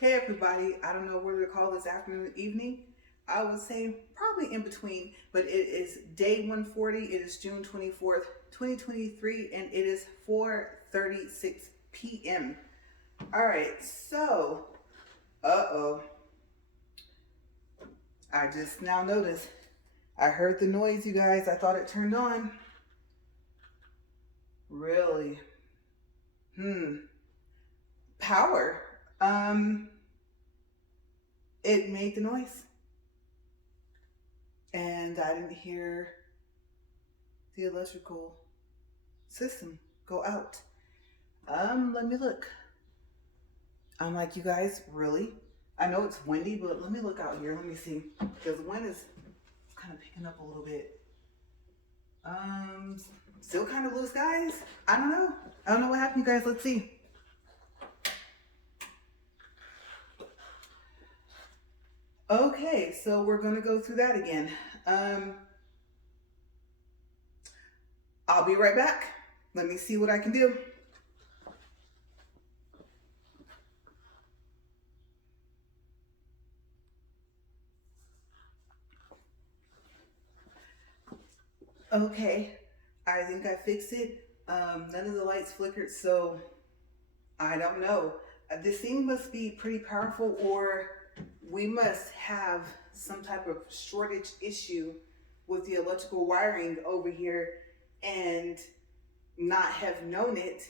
Hey everybody, I don't know whether to call this afternoon or evening. I would say probably in between, but it is day 140. It is June 24th, 2023, and it is 4:36 p.m. All right, so, uh-oh, I just now noticed. I heard the noise, you guys. I thought it turned on. Really? Power. Um, it made the noise, and I didn't hear the electrical system go out. Let me look. I'm like, you guys, really? I know it's windy, but let me look out here. Let me see. Because the wind is kind of picking up a little bit. Um, Still kind of blue skies. I don't know. I don't know what happened, you guys. Let's see. Okay, so we're gonna go through that again. I'll be right back. Let me see what I can do. Okay, I think I fixed it. None of the lights flickered, so I don't know. This thing must be pretty powerful, or we must have some type of shortage issue with the electrical wiring over here and not have known it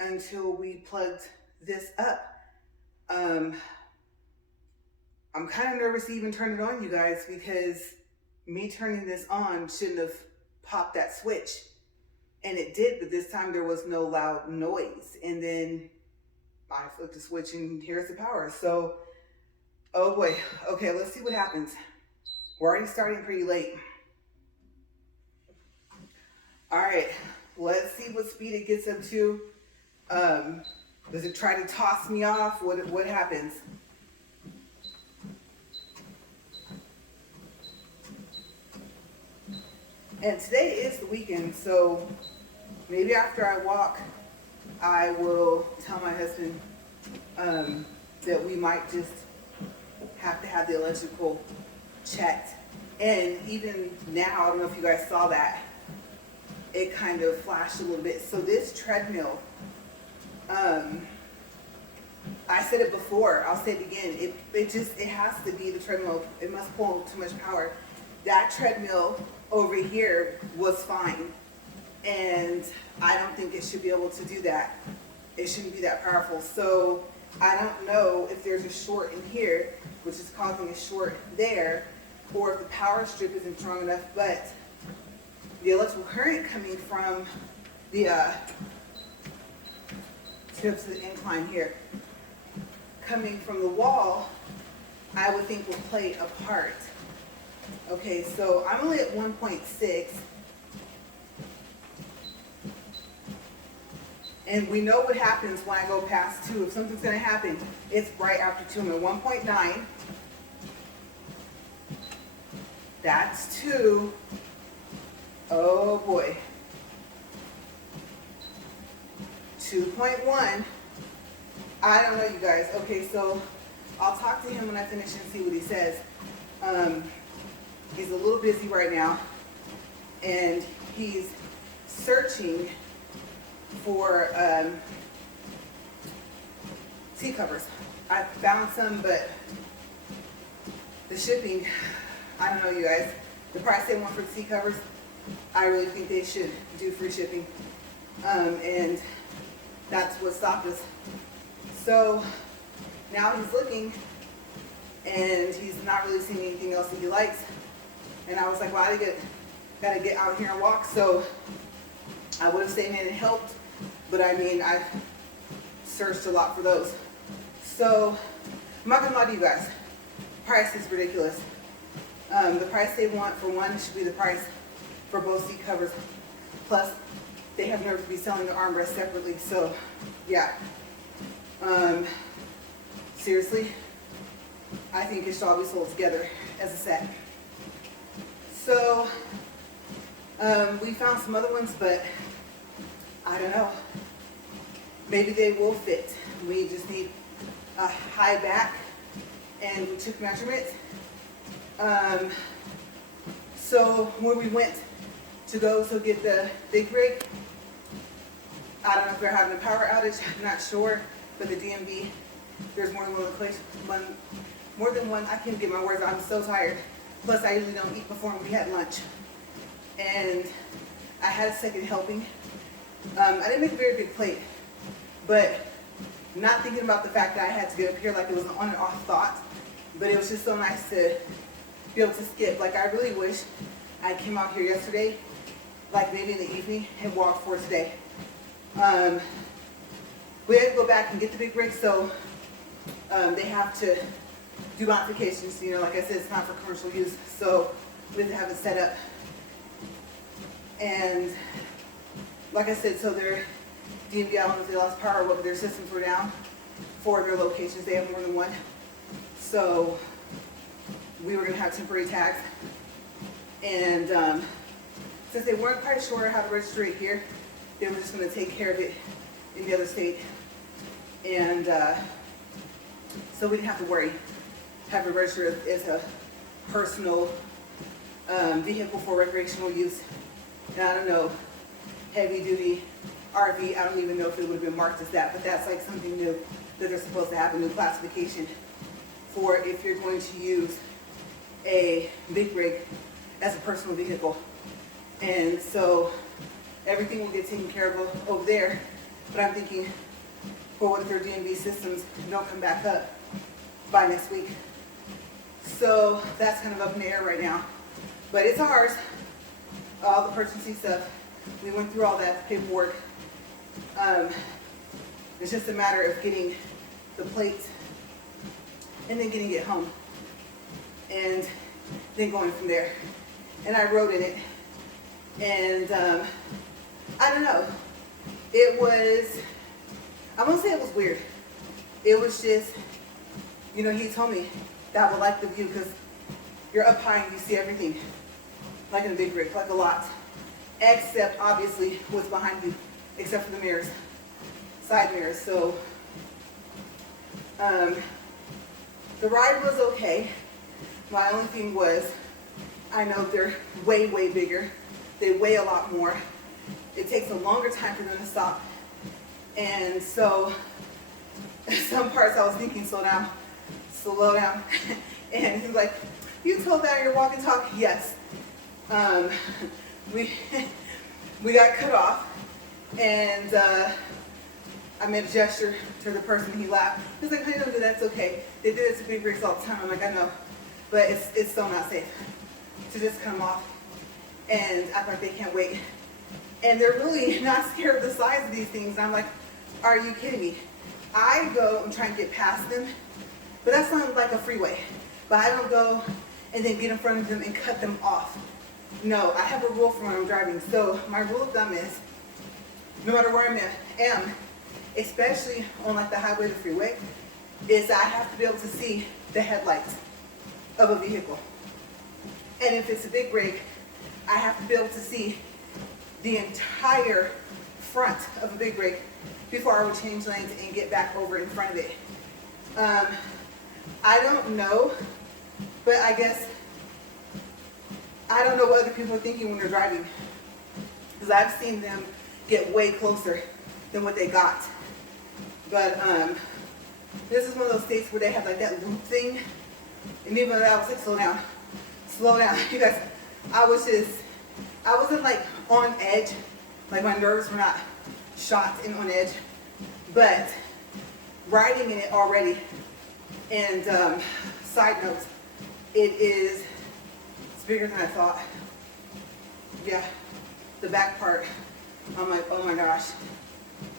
until we plugged this up. Um, I'm kind of nervous to even turn it on, you guys, because me turning this on shouldn't have popped that switch. And it did, but this time there was no loud noise. And then I flipped the switch and here's the power. So, oh boy. Okay, let's see what happens. We're already starting pretty late. All right, let's see what speed it gets up to. Does it try to toss me off? What happens? And today is the weekend, so maybe after I walk, I will tell my husband that we might just have to have the electrical checked. And even now, I don't know if you guys saw that, it kind of flashed a little bit. So this treadmill, I said it before, I'll say it again, it has to be the treadmill. It must pull too much power. That treadmill over here was fine. And I don't think it should be able to do that. It shouldn't be that powerful. So I don't know if there's a short in here, which is causing a short there, or if the power strip isn't strong enough, but the electrical current coming from the tips of the incline here, coming from the wall, I would think will play a part. Okay, so I'm only at 1.6. And we know what happens when I go past 2. If something's going to happen, it's right after 2. I'm at 1.9. That's 2. Oh boy. 2.1. I don't know, you guys. Okay, so I'll talk to him when I finish and see what he says. He's a little busy right now, and he's searching for seat covers. I found some, but the shipping, I don't know, you guys. The price they want for the seat covers, I really think they should do free shipping. And that's what stopped us. So now he's looking, and he's not really seeing anything else that he likes. And I was like, well, I gotta get out here and walk. So I would have stayed in and helped, but I mean, I searched a lot for those. So I'm not gonna lie to you guys. Price is ridiculous. The price they want for one should be the price for both seat covers. Plus, they have nerve to be selling the armrest separately. So, yeah. Seriously, I think it should all be sold together as a set. So, we found some other ones, but I don't know. Maybe they will fit. We just need a high back, and we took measurements. So when we went to go get the big rig, I don't know if they're having a power outage, I'm not sure, but the DMV, there's more than one, I can't get my words out, I'm so tired. Plus I usually don't eat before we had lunch. And I had a second helping. I didn't make a very big plate, but not thinking about the fact that I had to get up here like it was an on and off thought, but it was just so nice to be able to skip. Like I really wish I came out here yesterday, like maybe in the evening, and walked for today. We had to go back and get the big rig, so they have to do modifications. You know, like I said, it's not for commercial use, so we have to have it set up. And like I said, so their DMV, I don't know if they lost power or what, but their systems were down for their locations. They have more than one. So we were going to have temporary tags. And since they weren't quite sure how to register it here, they were just going to take care of it in the other state. And so we didn't have to worry. Have it registered as a personal vehicle for recreational use. And I don't know, heavy duty RV, I don't even know if it would have been marked as that, but that's like something new that they're supposed to have, a new classification for if you're going to use a big rig as a personal vehicle. And so everything will get taken care of over there, but I'm thinking, well, what if their DMV systems don't come back up by next week? So that's kind of up in the air right now, but it's ours. All the purchasing stuff, we went through all that paperwork. It's just a matter of getting the plates and then getting it home and then going from there. And I wrote in it, and I don't know, it was, I won't say it was weird. It was just, you know, he told me that I would like the view because you're up high and you see everything, like in a big rig, like a lot, except obviously what's behind you, except for the mirrors, side mirrors. So the ride was okay. My only thing was, I know they're way, way bigger. They weigh a lot more. It takes a longer time for them to stop. And so some parts I was thinking, slow down. And he's like, you told that in your walk and talk? Yes. We got cut off, and I made a gesture to the person. He laughed. He's like, I know that that's okay. They do this to big rigs all the time. I'm like, I know, but it's still not safe to just come off and act like they can't wait. And they're really not scared of the size of these things. And I'm like, are you kidding me? I go and try and get past them, but that's not like a freeway. But I don't go and then get in front of them and cut them off. No, I have a rule for when I'm driving. So my rule of thumb is, no matter where I am, especially on like the highway or the freeway, is I have to be able to see the headlights of a vehicle. And if it's a big rig, I have to be able to see the entire front of a big rig before I would change lanes and get back over in front of it. I don't know, but I guess I don't know what other people are thinking when they're driving, because I've seen them get way closer than what they got. But this is one of those states where they have like that loop thing, and even though I was like, slow down, you guys, I wasn't like on edge, like my nerves were not shot and on edge, but riding in it already. And side note, it's bigger than I thought. Yeah, the back part, I'm like, oh my gosh.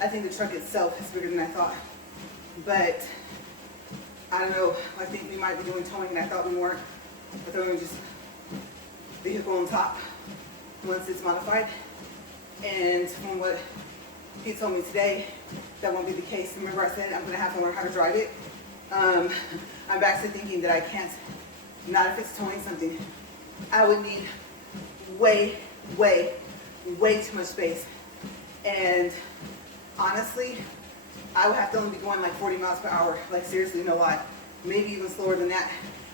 I think the truck itself is bigger than I thought. But I don't know, I think we might be doing towing, and I thought we weren't. I thought we were just vehicle on top once it's modified. And from what he told me today, that won't be the case. Remember I said I'm gonna have to learn how to drive it? I'm back to thinking that I can't, not if it's towing something. I would need way too much space. And honestly, I would have to only be going like 40 miles per hour, like seriously, no lie. Maybe even slower than that.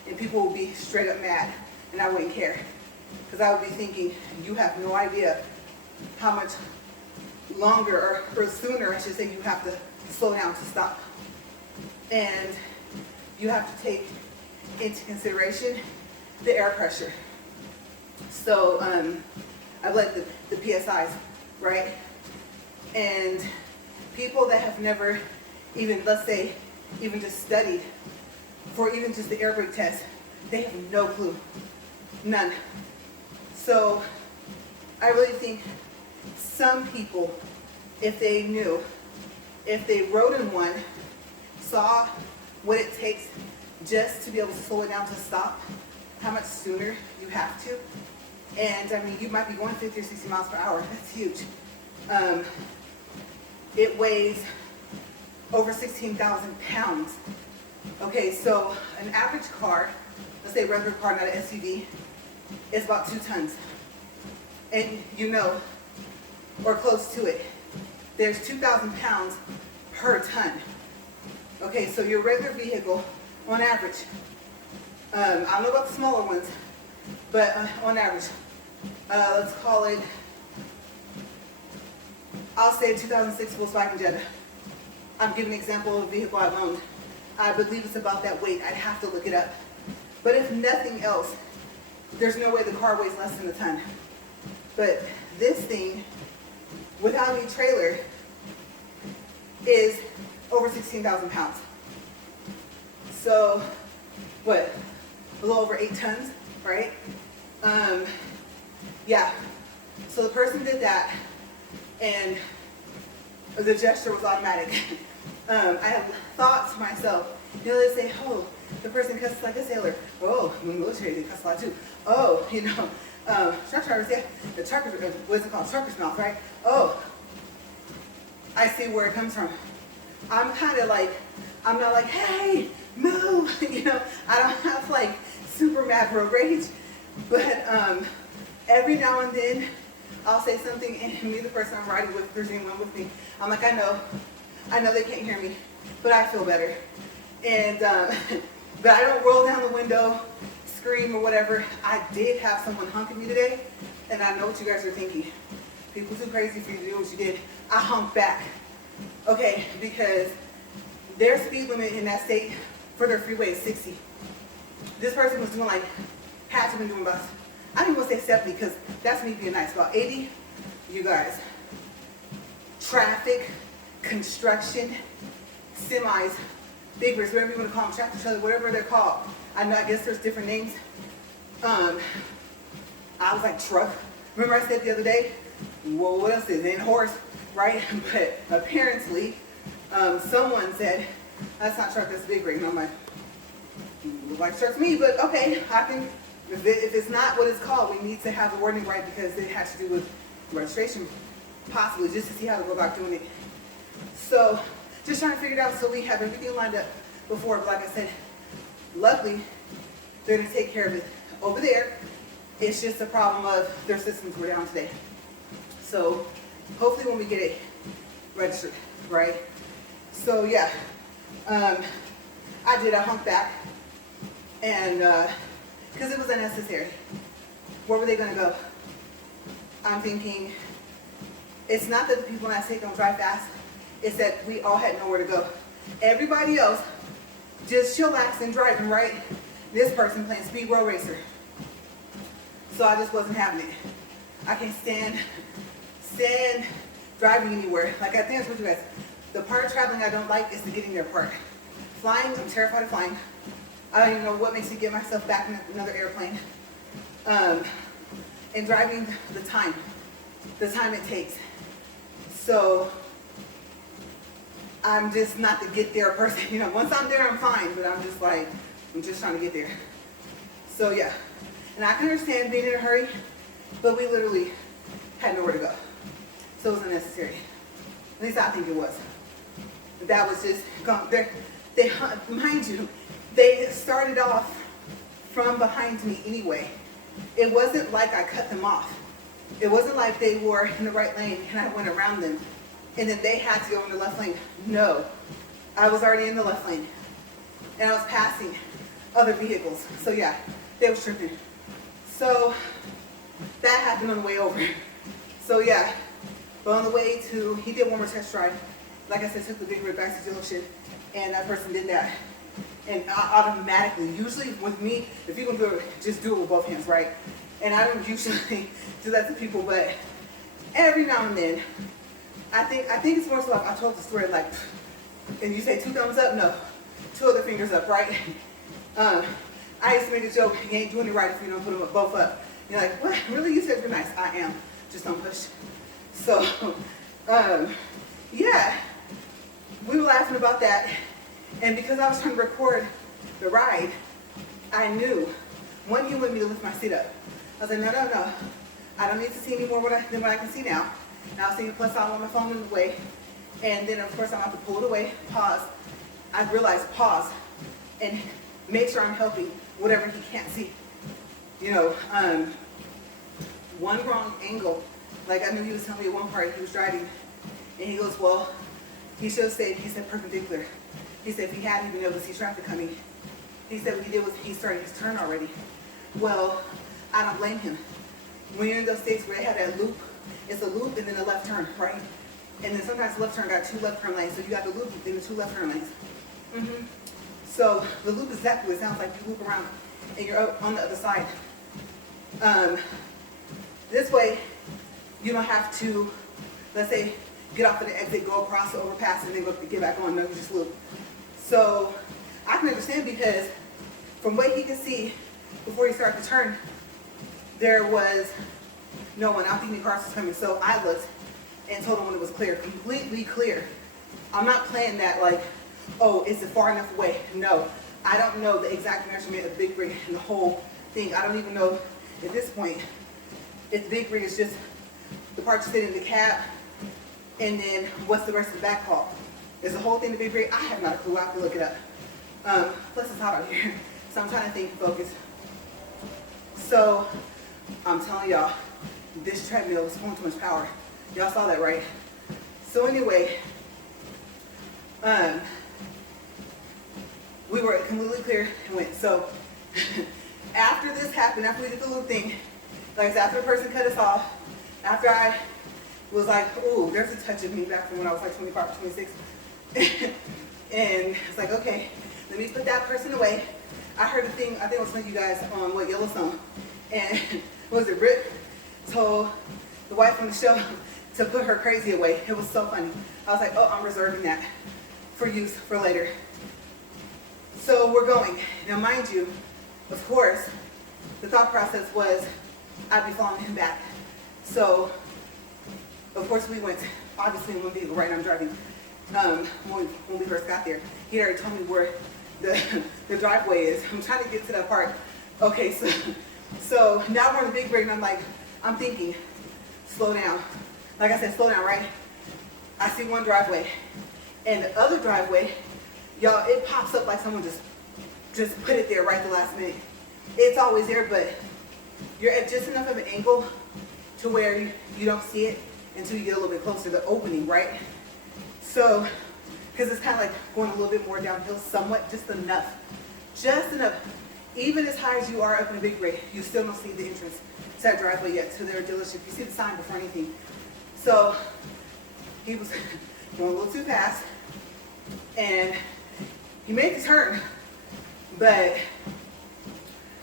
And people would be straight up mad, and I wouldn't care. Because I would be thinking, you have no idea how much longer, or sooner, I should say, you have to slow down to stop. And you have to take into consideration the air pressure. So I like the PSIs, right? And people that have never even, let's say, even just studied for even just the air brake test, they have no clue, none. So I really think some people, if they knew, if they rode in one, saw what it takes just to be able to slow it down to stop, how much sooner you have to. And I mean, you might be going 50 or 60 miles per hour. That's huge. It weighs over 16,000 pounds. Okay, so an average car, let's say a regular car, not an SUV, is about 2 tons. And you know, or close to it, there's 2,000 pounds per ton. Okay, so your regular vehicle, on average, I don't know about the smaller ones, but on average, let's call it, I'll say 2006 Volkswagen Jetta. I'm giving an example of a vehicle I've owned. I believe it's about that weight. I'd have to look it up. But if nothing else, there's no way the car weighs less than a ton. But this thing, without any trailer, is over 16,000 pounds. So, what? A little over 8 tons, right? Yeah. So the person did that, and the gesture was automatic. I have thought to myself, you know, they say, oh, the person cusses like a sailor. Oh, in the military, they cuss a lot too. Oh, you know, truck drivers, yeah, the truckers, what's it called, trucker's mouth, right? Oh, I see where it comes from. I'm kind of like, I'm not like, hey, move, you know, I don't have like super mad road rage, but every now and then I'll say something, and me, the person I'm riding with, if there's anyone with me, I'm like, I know they can't hear me, but I feel better. And, but I don't roll down the window, scream or whatever. I did have someone honk at me today, and I know what you guys are thinking. People too crazy for you to do what you did. I honked back. Okay, because their speed limit in that state for their freeway is 60. This person was doing like, had to have been doing about, I don't even want to say 70 because that's me being nice, about 80. You guys, traffic, construction, semis, big rigs, whatever you want to call them, tractor trailer, whatever they're called. I know, I guess there's different names. I was like, truck. Remember I said the other day, well, what else is it? And horse, right? But apparently, someone said, that's not truck, that's big rig. And I'm like, look like truck to me, but okay, I can, if it's not what it's called, we need to have the wording right because it has to do with registration, possibly, just to see how to go about doing it. So, just trying to figure it out so we have everything lined up before, but like I said, luckily, they're going to take care of it over there. It's just a problem of their systems were down today. So, hopefully when we get it registered, right? So, yeah, I hunked back, and, because it was unnecessary. Where were they going to go? I'm thinking, it's not that the people in that state don't drive fast, it's that we all had nowhere to go. Everybody else just chillaxing and driving, right? This person playing speed road racer. So I just wasn't having it. I can't stand driving anywhere. Like I think I told you guys, the part of traveling I don't like is the getting there part. Flying, I'm terrified of flying. I don't even know what makes me get myself back in another airplane. And driving, the time it takes. So I'm just not the get there person. You know, once I'm there, I'm fine, but I'm just like, I'm just trying to get there. So yeah, and I can understand being in a hurry, but we literally had nowhere to go. So it was unnecessary. At least I think it was. That was just, mind you, they started off from behind me anyway. It wasn't like I cut them off. It wasn't like they were in the right lane and I went around them. and then they had to go in the left lane. No, I was already in the left lane, and I was passing other vehicles. So yeah, they was tripping. So that happened on the way over. So yeah, but on the way to, he did one more test drive. Like I said, took the big rig back to dealership, and that person did that. And automatically, usually with me, if you can do it, just do it with both hands, right? And I don't usually do that to people, but every now and then, I think it's more so like I told the story, like, and you say 2 thumbs up, no, 2 other fingers up, right? I used to make a joke, you ain't doing it right if you don't put them both up. You're like, what? Really? You said you're nice. I am. Just don't push. So, yeah, we were laughing about that. And because I was trying to record the ride, I knew, one, he wanted me to lift my seat up. I was like, no, no, no. I don't need to see any more than what I can see now. And I was thinking, plus I don't want my phone in the way. And then, of course, I'm about to pull it away, pause. I realized, pause, and make sure I'm helping whatever he can't see. You know, one wrong angle. Like I knew he was telling me at one part, he was driving, and he goes, well, he should have stayed, he said, perpendicular. He said if he hadn't been able to see traffic coming, he said what he did was he started his turn already. Well, I don't blame him. When you're in those states where they have that loop, it's a loop and then a left turn, right? And then sometimes the left turn got 2 left turn lanes, so you got the loop and then the 2 left turn lanes. So the loop is exactly what it sounds like. You loop around and you're up on the other side. This way, you don't have to, let's say, get off of the exit, go across the overpass, and then go get back on. No, you just loop. So I can understand because from what he could see before he started to turn, there was no one. I don't think any cars was coming. So I looked and told him when it was clear, completely clear. I'm not playing that like, oh, is it far enough away? No, I don't know the exact measurement of the big rig and the whole thing. I don't even know at this point if the big rig is just the part you sit in the cab, and then what's the rest of the back called? Is the whole thing the big rig? I have not a clue. I have to look it up. Plus it's hot out here, so I'm trying to think and focus. So I'm telling y'all, this treadmill was pulling too much power. Y'all saw that, right? So anyway, we were completely clear and went. So after this happened, after we did the loop thing, like I said, after the person cut us off, after I was like, ooh, there's a touch of me back from when I was like 25 or 26. And it's like, okay, let me put that person away. I heard a thing, I think I was telling you guys on Yellowstone. And what was it, Rip told the wife on the show to put her crazy away. It was so funny. I was like, oh, I'm reserving that for use for later. So we're going. Now mind you, of course, the thought process was I'd be following him back. So, of course, we went, obviously, in one vehicle, right? I'm driving. When we first got there, he already told me where the driveway is. I'm trying to get to that part. Okay, so now we're in the big rig, and I'm thinking, slow down. Like I said, slow down, right? I see one driveway, and the other driveway, y'all, it pops up like someone just put it there right the last minute. It's always there, but you're at just enough of an angle to where you don't see it until you get a little bit closer to the opening, right? So, because it's kind of like going a little bit more downhill somewhat, just enough. Even as high as you are up in the big rig, you still don't see the entrance to that driveway yet, to their dealership. You see the sign before anything. So, he was going a little too fast, and he made the turn, but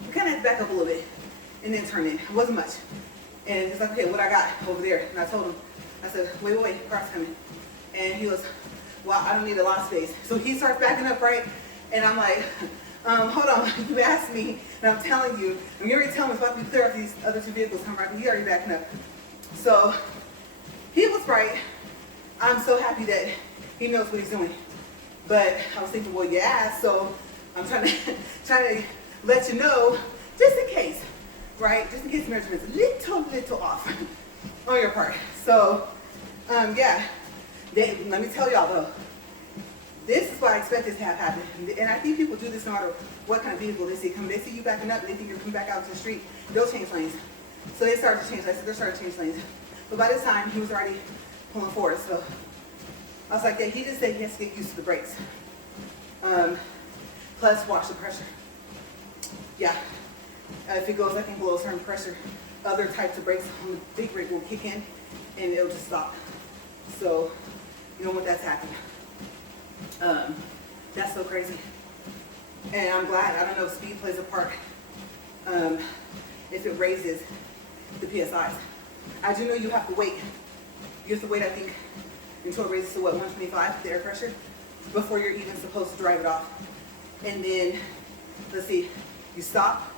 we kind of had to back up a little bit and then turn in. It wasn't much. And he's like, okay, what I got over there? And I told him, I said, wait, car's coming. And he goes, well, I don't need a lot of space. So he starts backing up, right? And I'm like, hold on, you asked me, and I'm telling you, and you're already telling me it's about to be clear after these other 2 vehicles come right, but he already backing up. So he was right. I'm so happy that he knows what he's doing. But I was thinking, well, you asked, so I'm trying to let you know, just in case, right? Just in case the measurement's a little off on your part. So, yeah, let me tell y'all though, this is what I expect this to have happen. And I think people do this no matter what kind of vehicle they see coming. They see you backing up and they think you're coming back out to the street. They'll change lanes. So they started to change lanes. They're starting to change lanes. But by this time, he was already pulling forward. So I was like, yeah, he just said he has to get used to the brakes. Plus watch the pressure. Yeah, if it goes like below a certain pressure, other types of brakes on the big rig will kick in and it'll just stop. So you don't want that to happen. That's so crazy. And I'm glad, I don't know if speed plays a part, if it raises the PSIs. I do know you have to wait. You have to wait, I think, until it raises to what, 125, the air pressure, before you're even supposed to drive it off. And then, let's see, you stop.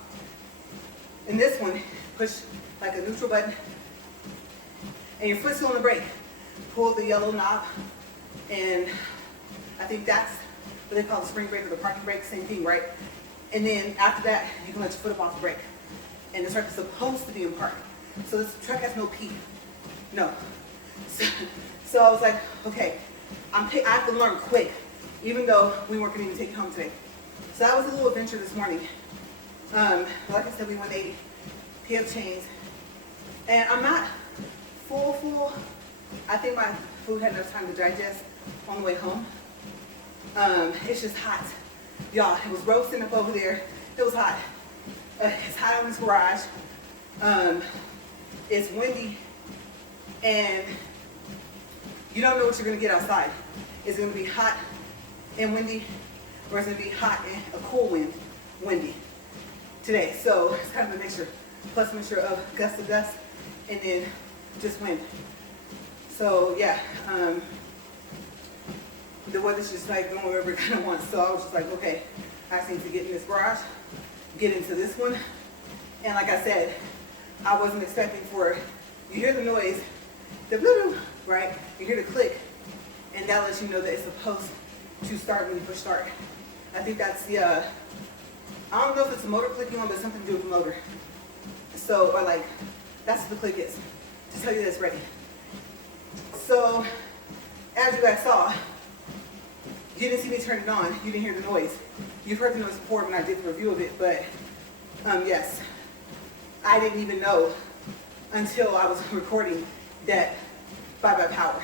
In this one, push like a neutral button, and your foot's still on the brake. Pull the yellow knob, and I think that's what they call the spring brake or the parking brake, same thing, right? And then after that, you can let your foot up off the brake. And this truck is supposed to be in park. So this truck has no P. No. So I was like, okay, I have to learn quick, even though we weren't going to even take it home today. So that was a little adventure this morning. Like I said, we went 80 PF chains. And I'm not full. I think my food had enough time to digest on the way home. It's just hot. Y'all, it was roasting up over there. It was hot. It's hot in this garage. It's windy. And you don't know what you're going to get outside. It's going to be hot and windy, or it's going to be hot and a cool wind, windy today. So it's kind of a mixture, plus a mixture of gust to gust, and then just wind. So yeah, the weather's just like going wherever it kind of wants. So I was just like, okay, I just need to get in this garage, get into this one. And like I said, I wasn't expecting for, you hear the noise, the blue, right? You hear the click, and that lets you know that it's supposed to start when you push start. I think that's the, I don't know if it's a motor clicking on, but something to do with the motor. So, or like, that's what the click is, to tell you that it's ready. So, as you guys saw, you didn't see me turn it on, you didn't hear the noise. You've heard the noise before when I did the review of it, but yes, I didn't even know until I was recording that bye-bye power.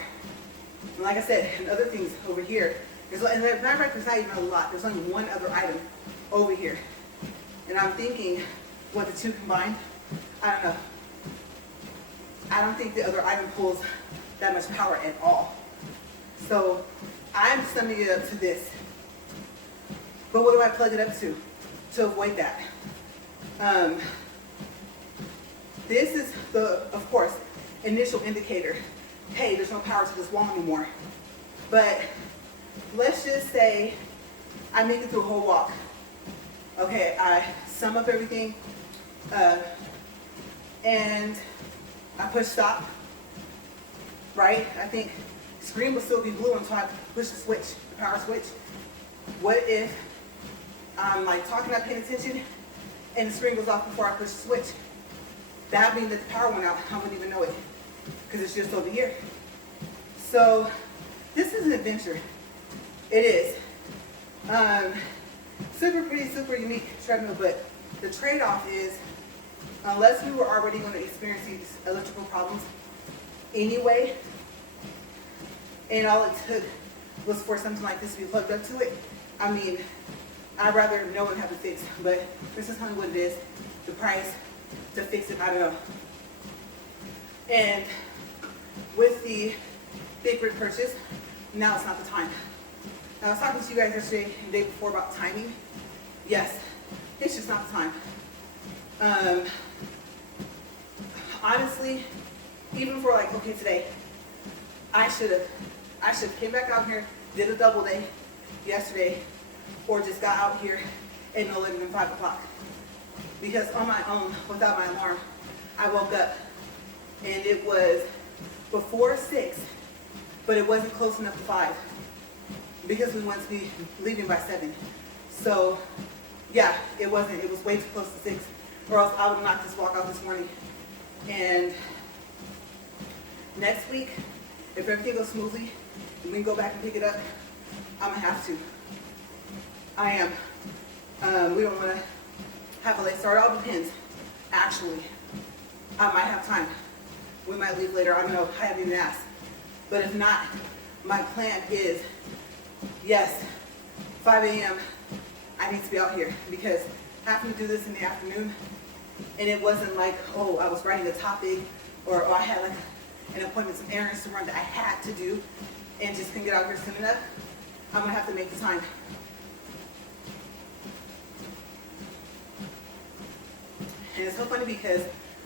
And like I said, and other things over here, and matter of fact, there's not even a lot. There's only one other item over here. And I'm thinking, what, the two combined? I don't know. I don't think the other item pulls that much power at all. So I'm summing it up to this. But what do I plug it up to avoid that? This is the, of course, initial indicator. Hey, there's no power to this wall anymore. But let's just say I make it through a whole walk. Okay, I sum up everything, and I push stop, right? I think screen will still be blue until I push the switch, the power switch. What if I'm like talking, not paying attention, and the screen goes off before I push the switch? That means that the power went out. I wouldn't even know it, because it's just over here. So this is an adventure. It is. Super unique treadmill, but the trade-off is, unless we were already going to experience these electrical problems anyway, and all it took was for something like this to be plugged up to it, I mean, I'd rather no one have it fixed, but this is what it is. The price to fix it, I don't know. And with the big rig purchase, now it's not the time. Now, I was talking to you guys yesterday and the day before about timing. Yes, it's just not the time. Honestly, even for like, okay, today, I should have came back out here, did a double day yesterday, or just got out here and no later than 5 o'clock. Because on my own, without my alarm, I woke up and it was before 6, but it wasn't close enough to 5 because we wanted to be leaving by 7. So yeah, it was way too close to 6, or else I would not just walk out this morning. And next week, if everything goes smoothly and we can go back and pick it up, I'm gonna have to. I am. We don't want to have a late start. It all depends. Actually, I might have time. We might leave later. I don't know. I haven't even asked. But if not, my plan is, yes, 5 a.m. I need to be out here, because having to do this in the afternoon, and it wasn't like, oh, I was writing a topic, or I had like an appointment, some errands to run that I had to do, and just couldn't get out here soon enough. I'm gonna have to make the time. And it's so funny because,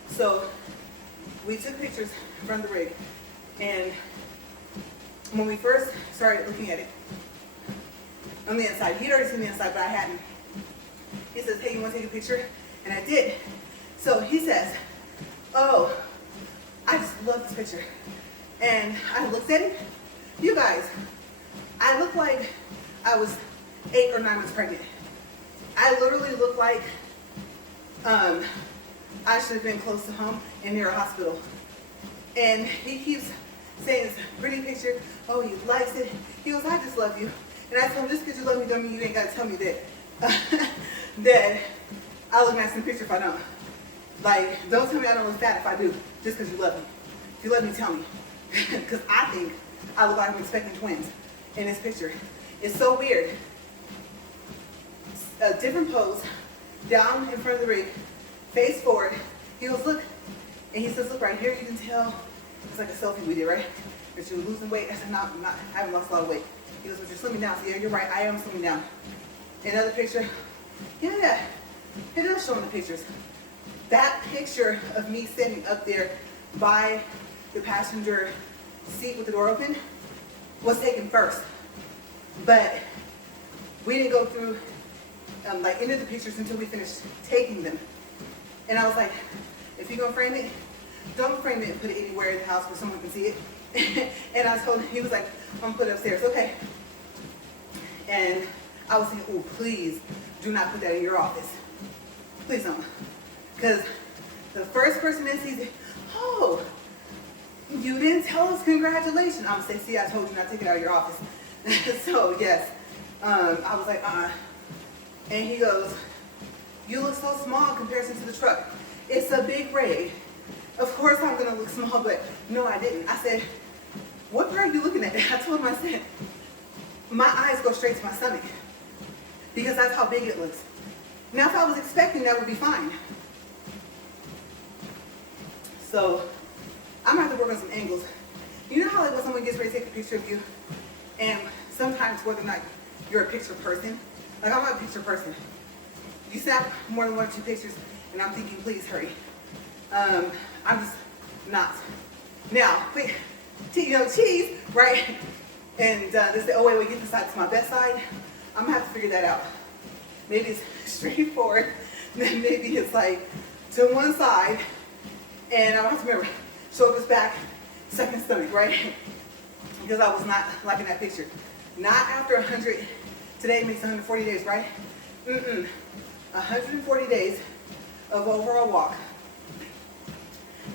so we took pictures from the rig, and when we first started looking at it on the inside, he'd already seen the inside, but I hadn't. He says, hey, you want to take a picture? And I did. So he says, oh, I just love this picture. And I looked at it. You guys, I look like I was 8 or 9 months pregnant. I literally look like I should have been close to home and near a hospital. And he keeps saying it's a pretty picture. Oh, he likes it. He goes, I just love you. And I told him, just because you love me don't mean you ain't got to tell me that that I look nice in the picture if I don't. Like, don't tell me I don't look fat if I do, just because you love me. If you love me, tell me. Because I think I look like I'm expecting twins in this picture. It's so weird. A different pose, down in front of the rig, face forward. He goes, look. And he says, look right here, you can tell. It's like a selfie we did, right? That you were losing weight. I said, no, I'm not. I haven't lost a lot of weight. He goes, but you're slimming down. So yeah, you're right. I am slimming down. Another picture. Yeah, it does show in the pictures. That picture of me sitting up there by the passenger seat with the door open was taken first. But we didn't go through like any of the pictures until we finished taking them. And I was like, if you're gonna frame it, don't frame it and put it anywhere in the house where someone can see it. And I told him, he was like, I'm gonna put it upstairs. Okay. And I was thinking, oh, please do not put that in your office. Please don't. Because the first person that sees it, oh, you didn't tell us, congratulations. I'm gonna say, see, I told you not to take it out of your office. So yes, I was like, and he goes, you look so small in comparison to the truck. It's a big rig. Of course I'm gonna look small, but no, I didn't. I said, what part are you looking at? I told him, I said, my eyes go straight to my stomach because that's how big it looks. Now, if I was expecting, that would be fine. So I'm gonna have to work on some angles. You know how like when someone gets ready to take a picture of you, and sometimes whether or not you're a picture person, like I'm not a picture person. You snap more than 1 or 2 pictures, and I'm thinking, please hurry. I'm just not. Now, quick, cheese, right? And they say, oh wait, get this side to my best side. I'm gonna have to figure that out. Maybe it's straight forward, then maybe it's like to one side, and I have to remember, shoulders back, second stomach, right? Because I was not liking that picture. Not after 100, today makes 140 days, right? 140 days of overall walk.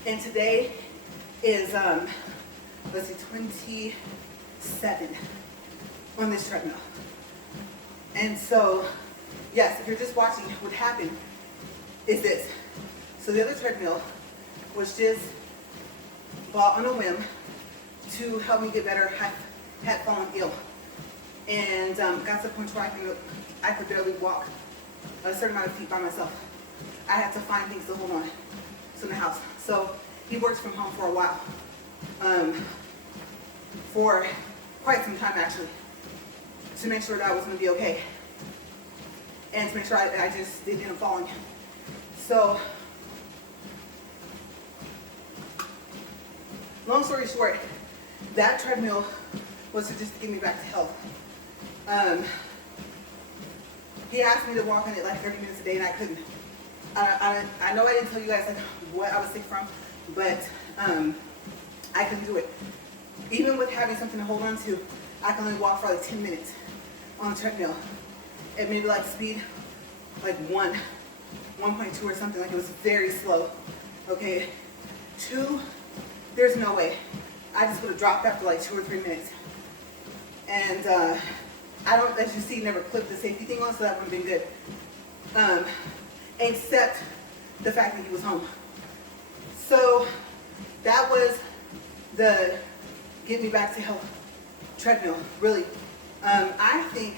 And today is, let's see, 27 on this treadmill. And so, yes, if you're just watching, what happened is this. So the other treadmill was just bought on a whim to help me get better. Had fallen ill. And got to the point where I could barely walk a certain amount of feet by myself. I had to find things to hold on to in the house. So he works from home for a while. For quite some time actually. To make sure that I was going to be okay. And to make sure I just didn't end up falling. So, long story short, that treadmill was to just get me back to health. He asked me to walk on it like 30 minutes a day and I couldn't. I know I didn't tell you guys like what I was sick from, but I couldn't do it. Even with having something to hold on to, I can only walk for like 10 minutes on the treadmill. At maybe like speed, like 1.2 or something, like it was very slow. Okay, 2, there's no way. I just would have dropped after like 2 or 3 minutes. And I don't, as you see, never clipped the safety thing on, so that would have been good. Except the fact that he was home. So that was the get me back to health treadmill, really. I think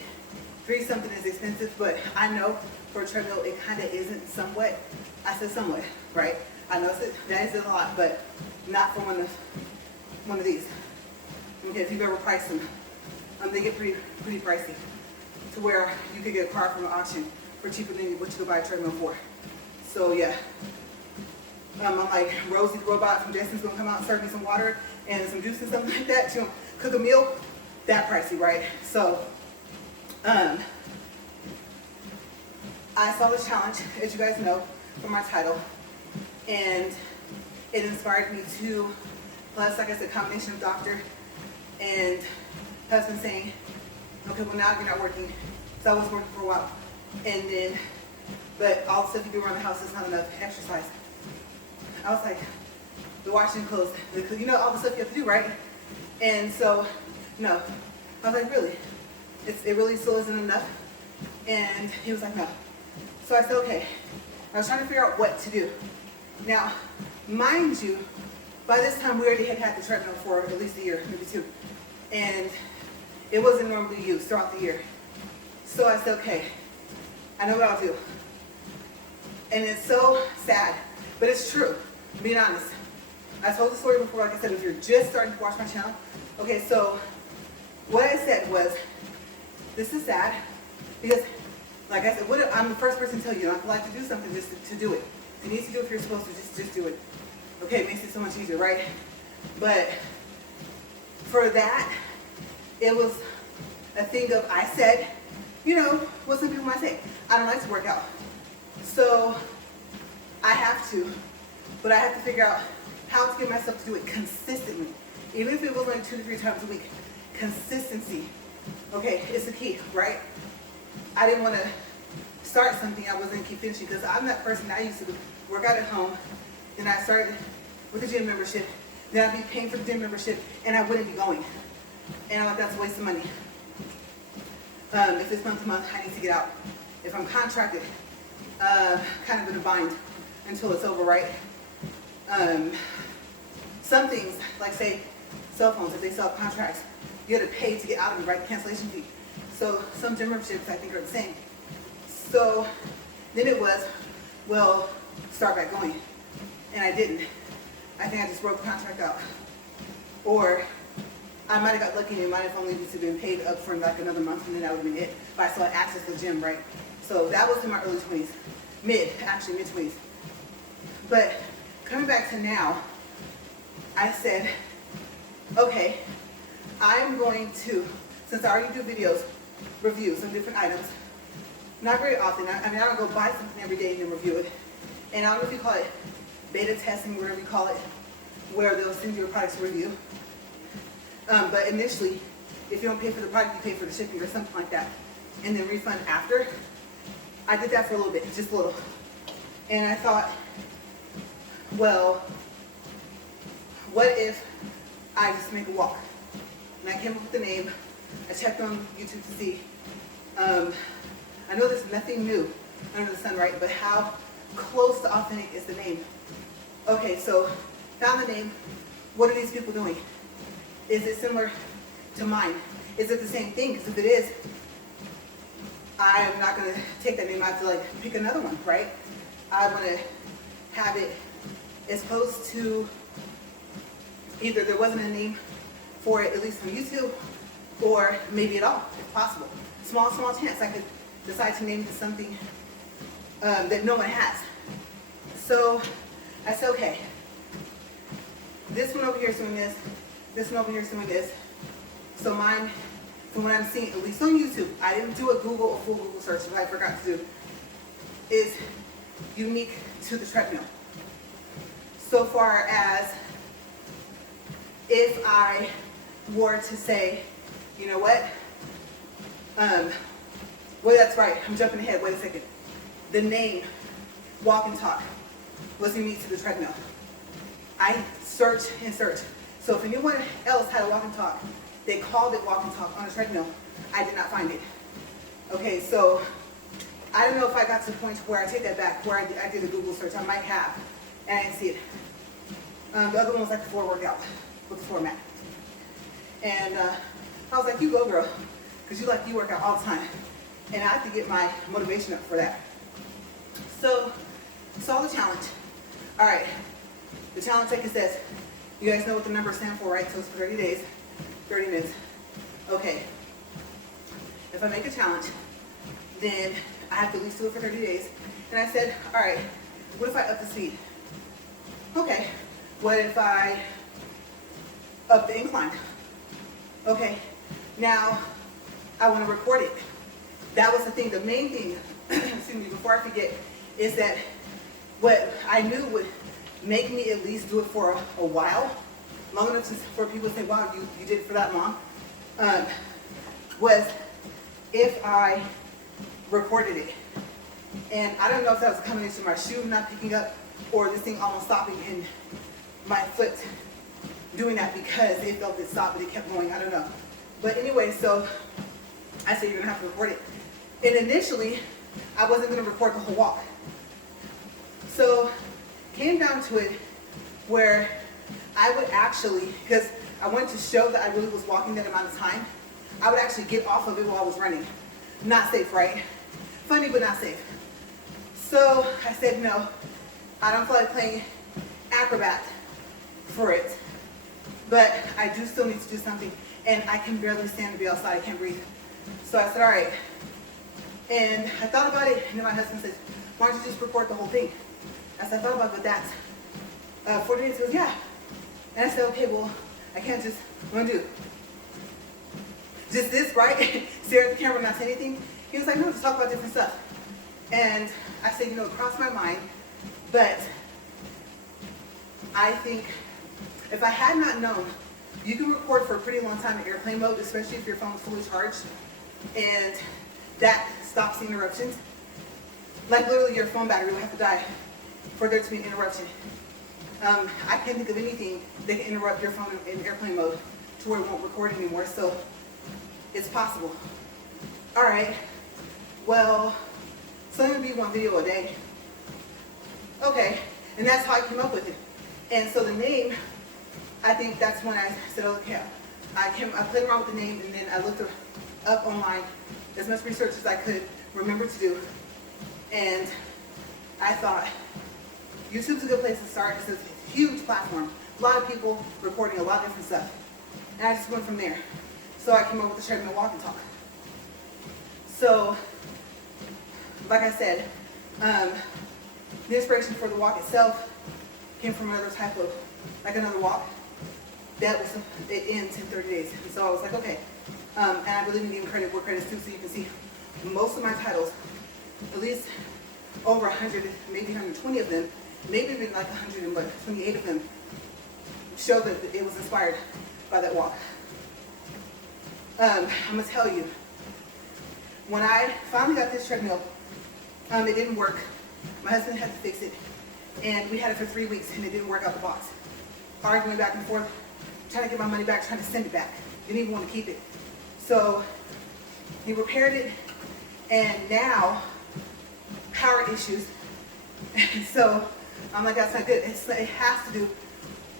3 something is expensive, but I know for a treadmill it kind of isn't somewhat. I said somewhat, right? I know that is a lot, but not for one of these. Okay, if you've ever priced them, they get pretty pricey, to where you could get a car from an auction for cheaper than what you could buy a treadmill for. So yeah, I'm like, Rosie the robot from Jason's gonna come out and serve me some water and some juice and something like that. She'll cook a meal, that pricey, right? So I saw this challenge, as you guys know from our title, and it inspired me to, plus like I said, combination of doctor and husband saying, okay, well now you're not working. So I was working for a while. And then, but all the stuff you do around the house is not enough exercise. I was like, the washing clothes, you know, all the stuff you have to do, right? And so, no. I was like, really? It really still isn't enough? And he was like, no. So I said, okay. I was trying to figure out what to do. Now, mind you, by this time we already had the treadmill for at least a year, maybe 2. And it wasn't normally used throughout the year. So I said, okay, I know what I'll do. And it's so sad, but it's true, being honest. I told the story before, like I said, if you're just starting to watch my channel. Okay, so what I said was, this is sad, because like I said, I'm the first person to tell you, you don't have to like to do something just to do it. If you need to do it if you're supposed to, just do it. Okay, it makes it so much easier, right? But for that, it was a thing of, I said, you know, what some people might say, I don't like to work out. So I have to, but I have to figure out how to get myself to do it consistently. Even if it was only 2 to 3 times a week. Consistency, okay, is the key, right? I didn't want to start something I wasn't going to keep finishing, because I'm that person. I used to work out at home, then I started with a gym membership, then I'd be paying for the gym membership, and I wouldn't be going. And I'm like, that's a waste of money. If it's month to month, I need to get out. If I'm contracted, kind of in a bind until it's over, right? Some things, like say cell phones, if they sell contracts, you have to pay to get out of it, right? Cancellation fee. So some gym memberships I think are the same. So then it was, well, start back going. And I didn't. I think I just broke the contract out. Or I might have got lucky and it might have only just been paid up for like another month, and then that would have been it. But I still had access to the gym, right? So that was in my early 20s. Mid-20s. But coming back to now, I said, okay, I'm going to, since I already do videos, reviews of different items, not very often. I mean, I don't go buy something every day and then review it. And I don't know if you call it beta testing, whatever you call it, where they'll send you a product to review. But initially, if you don't pay for the product, you pay for the shipping or something like that, and then refund after. I did that for a little bit, just a little. And I thought, well, what if I just make a walk? And I came up with the name. I checked on YouTube to see. I know there's nothing new under the sun, right? But how close to authentic is the name? Okay, so found the name. What are these people doing? Is it similar to mine? Is it the same thing? Because if it is, I'm not going to take that name. I have to like pick another one, right? I want to have it as close to, either there wasn't a name for it, at least on YouTube, or maybe at all, if possible. Small chance I could decide to name it something that no one has. So I said, okay, this one over here is doing this. This one over here is doing this. So mine, from what I'm seeing, at least on YouTube, I didn't do a full Google search, what I forgot to do, is unique to the treadmill. So far as if I were to say, you know what? Well, that's right. I'm jumping ahead. Wait a second. The name, Walk and Talk, was unique to the treadmill. I searched and searched. So if anyone else had a Walk and Talk, they called it Walk and Talk on a treadmill, I did not find it. Okay, so I don't know if I got to the point where I take that back, where I did a Google search. I might have, and I didn't see it. The other one was like the floor workout with the floor mat. And I was like, you go, girl, because you work out all the time. And I have to get my motivation up for that. So, saw the challenge. All right, the challenge ticket says, you guys know what the numbers stand for, right? So it's for 30 days, 30 minutes. Okay, if I make a challenge, then I have to at least do it for 30 days. And I said, all right, what if I up the speed? Okay, what if I up the incline? Okay, now I want to record it. That was the thing, the main thing, excuse me, before I forget, is that what I knew would make me at least do it for a while, long enough for people to say, wow, you did it for that long, was if I recorded it. And I don't know if that was a combination of my shoe not picking up or this thing almost stopping and my foot doing that because it felt it stopped but it kept going, I don't know. But anyway, so I said you're gonna have to record it. And initially, I wasn't gonna record the whole walk. So came down to it where I would actually, because I wanted to show that I really was walking that amount of time, I would actually get off of it while I was running. Not safe, right? Funny, but not safe. So I said, no, I don't feel like playing acrobat for it, but I do still need to do something, and I can barely stand to be outside, I can't breathe. So I said, all right. And I thought about it, and then my husband says, why don't you just record the whole thing? I said, I thought about it, but that's 40 days. He goes, yeah. And I said, okay, well, I can't just, what do I do? Just this, right? Stare at the camera and not say anything? He was like, no, just talk about different stuff. And I said, it crossed my mind, but I think if I had not known, you can record for a pretty long time in airplane mode, especially if your phone's fully charged, and that stops the interruptions. Like literally your phone battery will have to die for there to be an interruption. I can't think of anything that can interrupt your phone in airplane mode to where it won't record anymore, so it's possible. All right, well, so I'm gonna be one video a day. Okay, and that's how I came up with it. And so the name, I think that's when I said, okay, I played around with the name, and then I looked up online as much research as I could remember to do. And I thought, YouTube's a good place to start because it's a huge platform. A lot of people recording a lot of different stuff. And I just went from there. So I came up with the treadmill walk and talk. So, like I said, the inspiration for the walk itself came from another type of, like another walk. That was, it ends in 30 days. And so I was like, okay. And I believe in giving credit where credit's due, so you can see most of my titles, at least over 100, maybe 120 of them, maybe even like 128 of them, show that it was inspired by that walk. I'm gonna tell you, when I finally got this treadmill, it didn't work. My husband had to fix it, and we had it for 3 weeks, and it didn't work out the box. Arguing back and forth, trying to get my money back, trying to send it back. Didn't even want to keep it. So he repaired it, and now power issues. So I'm like, that's not good. It has to do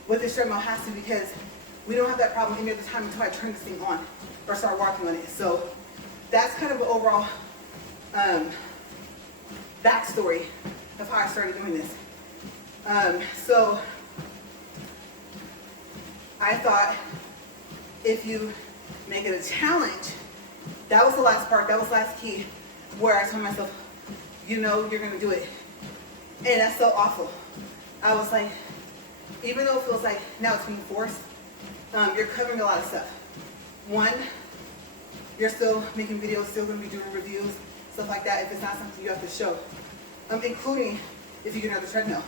with this treadmill, has to, because we don't have that problem any other time until I turn this thing on or start walking on it. So that's kind of an overall backstory of how I started doing this. So I thought if you make it a challenge, that was the last part, that was the last key, where I told myself, you know you're gonna do it. And that's so awful. I was like, even though it feels like now it's being forced, you're covering a lot of stuff. One, you're still making videos, still gonna be doing reviews, stuff like that if it's not something you have to show. Including if you get another treadmill.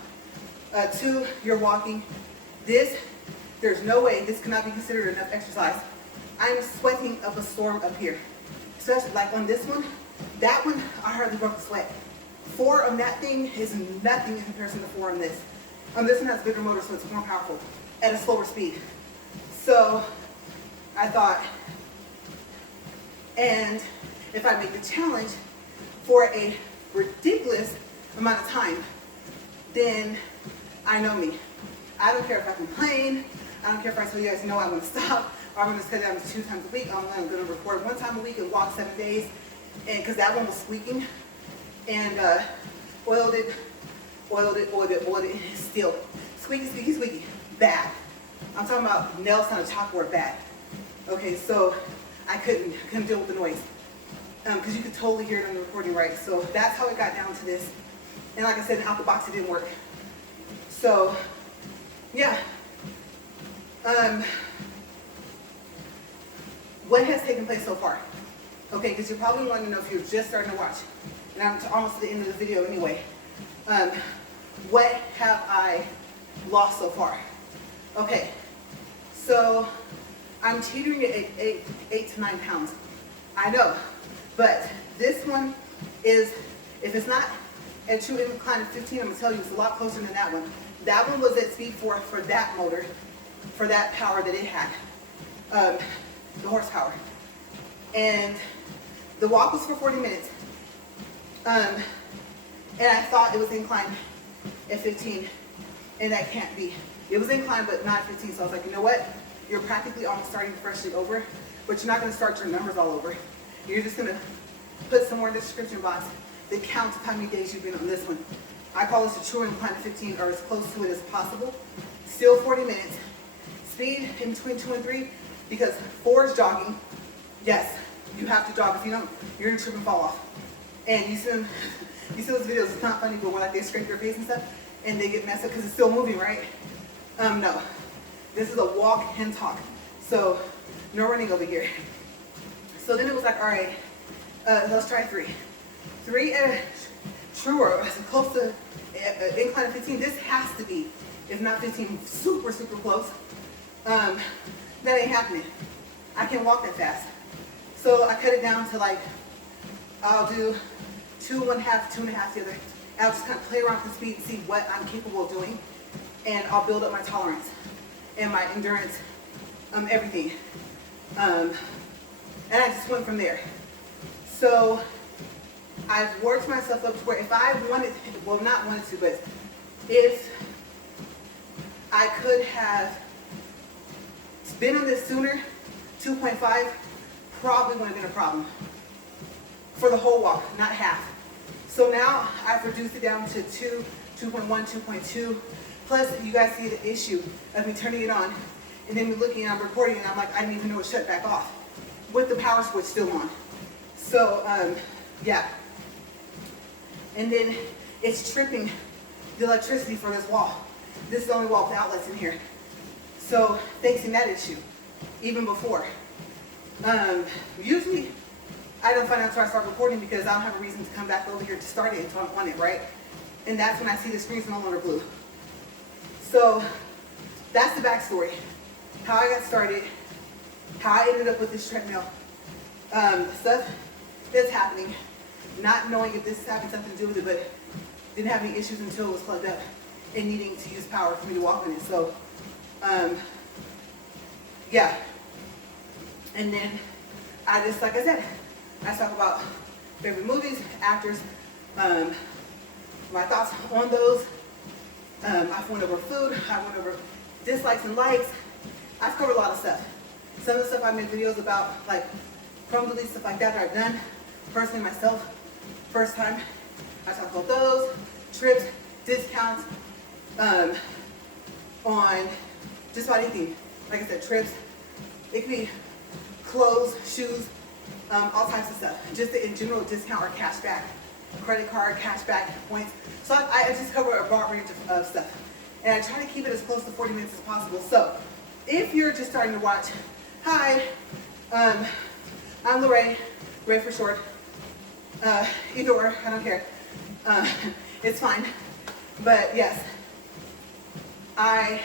Two, you're walking. There's no way this cannot be considered enough exercise. I'm sweating up a storm up here. Especially like on this one, that one, I hardly broke a sweat. 4 on that thing is nothing in comparison to 4 on this. This one has bigger motor, so it's more powerful at a slower speed. So I thought, and if I make the challenge for a ridiculous amount of time, then I know me. I don't care if I complain. I don't care if I tell you guys, no, I want to stop. or I'm gonna cut it down to 2 times a week. I'm gonna record 1 time a week and walk 7 days. And because that one was squeaking, and oiled it, still squeaky, squeaky, squeaky, bad. I'm talking about nails on a chalkboard, bad. Okay, so I couldn't deal with the noise, because you could totally hear it on the recording, right? So that's how it got down to this. And like I said, out the box it didn't work. So yeah, what has taken place so far? Okay, because you're probably wanting to know if you're just starting to watch, and I'm almost at the end of the video anyway. What have I lost so far? Okay, so I'm teetering at 8 to 9 pounds. I know, but this one is, if it's not a true incline of 15, I'm gonna tell you it's a lot closer than that one. That one was at speed 4 for that motor, for that power that it had, the horsepower. And the walk was for 40 minutes. And I thought it was inclined at 15, and that can't be. It was inclined, but not 15, so I was like, you know what? You're practically almost starting to freshly over, but you're not gonna start your numbers all over. You're just gonna put somewhere in the description box the count of how many days you've been on this one. I call this a true incline of 15, or as close to it as possible. Still 40 minutes. Speed in between 2 and 3, because 4 is jogging. Yes, you have to jog. If you don't, you're gonna trip and fall off. And you see those videos, it's not funny, but when like they scrape their face and stuff, and they get messed up because it's still moving, right? No. This is a walk and talk. So no running over here. So then it was like, all right, let's try 3. 3 at true or as close to incline of 15. This has to be, if not 15, super, super close. That ain't happening. I can't walk that fast. So I cut it down to like, I'll do 2, 1/2, 2.5 the other. I'll just kind of play around with the speed and see what I'm capable of doing. And I'll build up my tolerance and my endurance, everything. And I just went from there. So I've worked myself up to where if I wanted, well not wanted to, but if I could have been on this sooner, 2.5 probably wouldn't have been a problem for the whole walk, not half. So now I've reduced it down to 2, 2.1, 2.2. Plus, you guys see the issue of me turning it on and then me looking and I'm recording and I'm like, I didn't even know it shut back off with the power switch still on. So, yeah. And then it's tripping the electricity for this wall. This is the only wall with outlets in here. So, facing that issue, even before. Usually, I don't find out until I start recording because I don't have a reason to come back over here to start it until I'm on it, right? And that's when I see the screen's no longer blue. So, that's the backstory. How I got started, how I ended up with this treadmill. Stuff that's happening, not knowing if this is having something to do with it, but didn't have any issues until it was plugged up and needing to use power for me to walk on it. So, yeah. And then I just, like I said, I talk about favorite movies, actors, my thoughts on those. I went over food, I went over dislikes and likes. I've covered a lot of stuff. Some of the stuff I made videos about, like crumb deletes, stuff like that I've done personally myself, first time. I talk about those, trips, discounts, on just about anything. Like I said, trips, it could be clothes, shoes, all types of stuff. Just in general, discount or cash back, credit card, cash back, points. So I just cover a broad range of stuff. And I try to keep it as close to 40 minutes as possible. So if you're just starting to watch, hi, I'm LaRae, Ray for short. Either or, I don't care. It's fine. But yes, I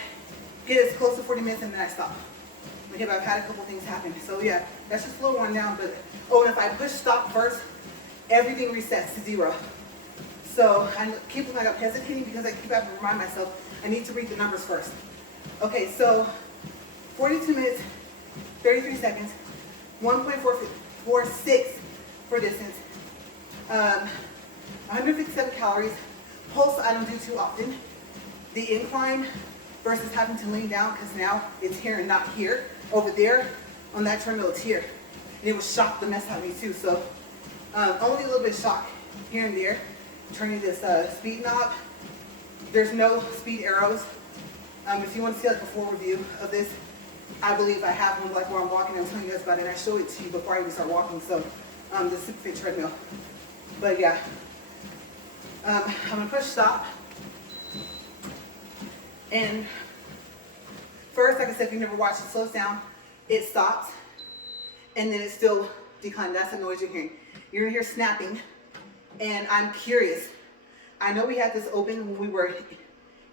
get as close to 40 minutes and then I stop. Okay, but I've had a couple things happen. So yeah, that's just a little one down. But oh, and if I push stop first, everything resets to 0. So I keep looking like I'm hesitating because I keep having to remind myself I need to read the numbers first. Okay, so 42 minutes, 33 seconds, 1.446 for distance, 157 calories. Pulse I don't do too often. The incline versus having to lean down because now it's here and not here. over there on that treadmill, it's here. And it was shocked the mess out of me too. So only a little bit shock here and there. Turning this speed knob. There's no speed arrows. If you want to see like a full review of this, I believe I have one like where I'm walking. I'm telling you guys about it, and I show it to you before I even start walking. So the Superfit treadmill. But yeah, I'm gonna push stop. And first, like I said, if you've never watched it, slows down. It stops, and then it's still declined. That's the noise you're hearing. You're gonna hear snapping, and I'm curious. I know we had this open when we were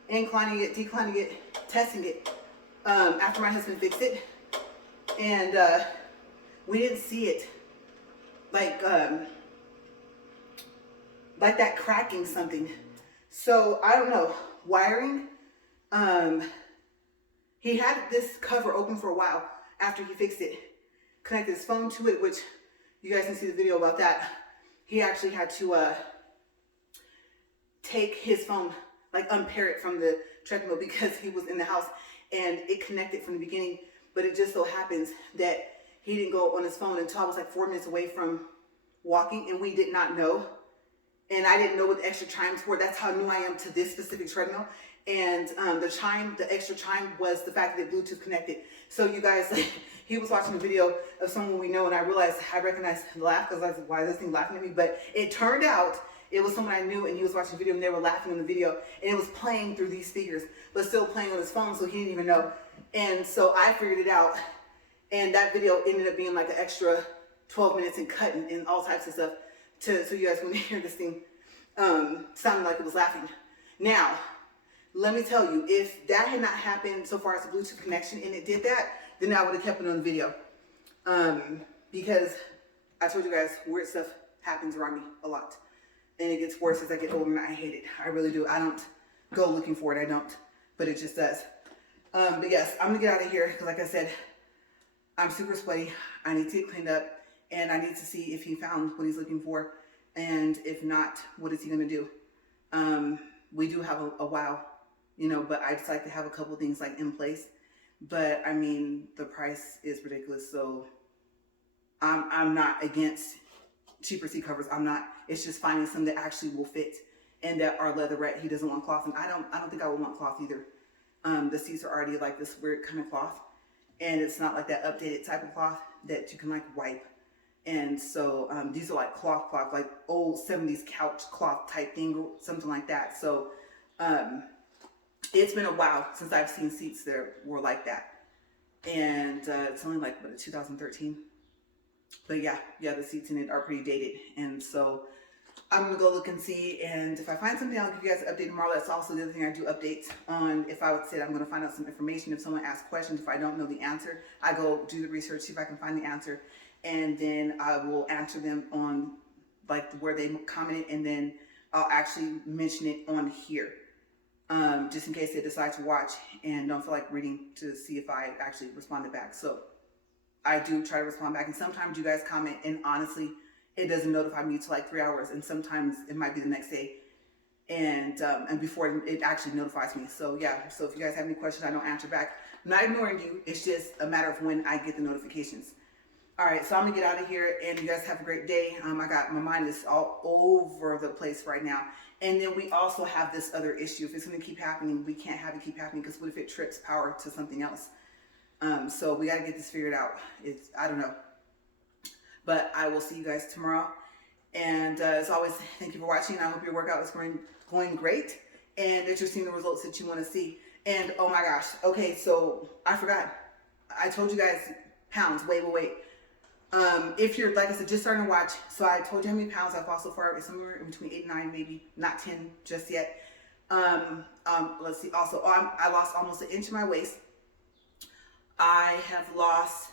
inclining it, declining it, testing it after my husband fixed it, and we didn't see it like that cracking something. So I don't know, wiring. He had this cover open for a while after he fixed it, connected his phone to it, which you guys can see the video about that. He actually had to take his phone, like unpair it from the treadmill because he was in the house and it connected from the beginning. But it just so happens that he didn't go on his phone until I was like 4 minutes away from walking, and we did not know. And I didn't know what the extra chimes were. That's how new I am to this specific treadmill. And the extra chime was the fact that it Bluetooth connected. So you guys, he was watching a video of someone we know, and I recognized the laugh because I was like, why is this thing laughing at me? But it turned out it was someone I knew, and he was watching a video, and they were laughing in the video, and it was playing through these speakers, but still playing on his phone, so he didn't even know. And so I figured it out, and that video ended up being like an extra 12 minutes and cutting and all types of stuff, so you guys wouldn't hear this thing sounding like it was laughing. Now, let me tell you, if that had not happened so far as the Bluetooth connection, and it did that, then I would have kept it on the video. Because I told you guys, weird stuff happens around me a lot. And it gets worse as I get older, and I hate it. I really do. I don't go looking for it. I don't. But it just does. But yes, I'm going to get out of here because, like I said, I'm super sweaty. I need to get cleaned up. And I need to see if he found what he's looking for. And if not, what is he going to do? We do have a while, you know, but I just like to have a couple things like in place. But I mean, the price is ridiculous. So I'm not against cheaper seat covers. I'm not. It's just finding some that actually will fit and that are leatherette. He doesn't want cloth, and I don't think I would want cloth either. The seats are already like this weird kind of cloth, and it's not like that updated type of cloth that you can like wipe. And so these are like cloth, like old 70s couch cloth type thing, something like that. So it's been a while since I've seen seats that were like that, and it's only like what, 2013. But yeah, the seats in it are pretty dated, and so I'm gonna go look and see, and if I find something, I'll give you guys an update tomorrow. That's also the other thing I do updates on. If I would say I'm gonna find out some information, if someone asks questions, if I don't know the answer, I go do the research, see if I can find the answer, and then I will answer them on like where they commented, and then I'll actually mention it on here, just in case they decide to watch and don't feel like reading to see if I actually responded back. So I do try to respond back, and sometimes you guys comment, and honestly, it doesn't notify me till like 3 hours, and sometimes it might be the next day, and before it actually notifies me. So yeah, so if you guys have any questions, I don't answer back. I'm not ignoring you. It's just a matter of when I get the notifications. All right, so I'm gonna get out of here, and you guys have a great day. My mind is all over the place right now. And then we also have this other issue. If it's gonna keep happening, we can't have it keep happening, because what if it trips power to something else? So we got to get this figured out. I don't know. But I will see you guys tomorrow. And as always, thank you for watching. I hope your workout is going great, and that you're seeing the results that you want to see. And oh my gosh. Okay, so I forgot. I told you guys pounds. Wait. If you're, like I said, just starting to watch, so I told you how many pounds I've lost so far. It's somewhere in between 8 and 9, maybe not 10 just yet. Let's see. Also, I lost almost an inch in my waist. I have lost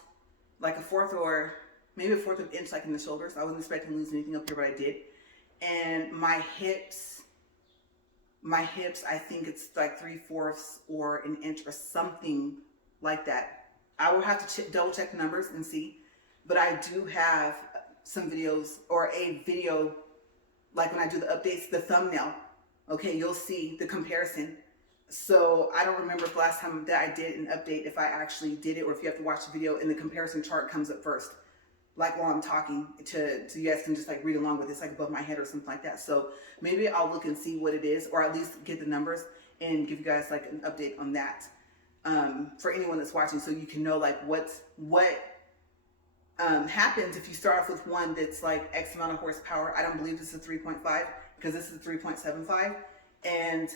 like a fourth or maybe a fourth of an inch like in the shoulders. I wasn't expecting to lose anything up here, but I did. And my hips, I think it's like 3/4 or an inch or something like that. I will have to double check the numbers and see. But I do have some videos, or a video, like when I do the updates, the thumbnail. Okay, you'll see the comparison So I don't remember if the last time that I did an update, if I actually did it, or if you have to watch the video and the comparison chart comes up first, like while I'm talking, to so you guys can just like read along with it. It's like above my head or something like that. So maybe I'll look and see what it is, or at least get the numbers and give you guys like an update on that, for anyone that's watching, so you can know like what happens if you start off with one that's like X amount of horsepower. I don't believe this is a 3.5 because this is a 3.75, and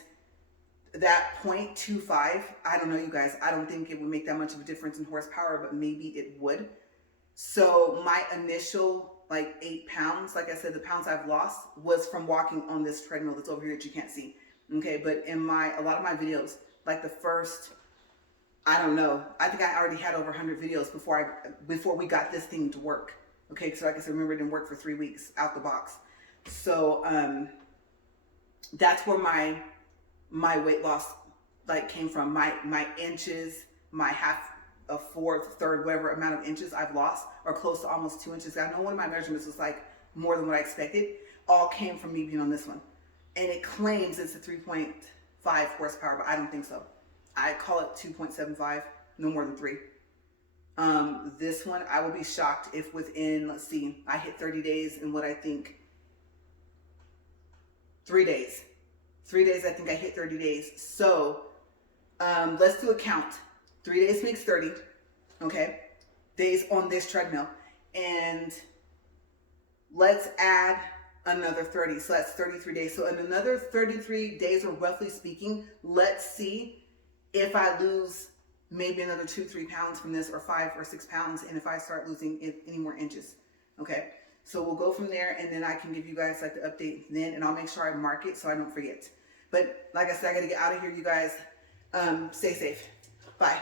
that 0.25, I don't know, you guys, I don't think it would make that much of a difference in horsepower, but maybe it would. So my initial like 8 pounds, like I said, the pounds I've lost was from walking on this treadmill that's over here that you can't see. Okay, but in a lot of my videos, like the first, I don't know, I think I already had over 100 videos before we got this thing to work. Okay, so like I said, remember, it didn't work for 3 weeks out the box. So that's where my weight loss like came from. My inches, my half, a fourth, third, whatever amount of inches I've lost, or close to almost 2 inches. I know one of my measurements was like more than what I expected. All came from me being on this one. And it claims it's a 3.5 horsepower, but I don't think so. I call it 2.75, no more than 3. This one, I would be shocked if within, let's see, I hit 30 days in what I think, 3 days. 3 days, I think I hit 30 days. So let's do a count. 3 days makes 30, okay, days on this treadmill. And let's add another 30. So that's 33 days. So in another 33 days, or roughly speaking, let's see if I lose maybe another 2-3 pounds from this, or 5 or 6 pounds, and if I start losing any more inches. Okay, so we'll go from there, and then I can give you guys like the update then, and I'll make sure I mark it so I don't forget. But like I said, I gotta get out of here, you guys. Stay safe. Bye.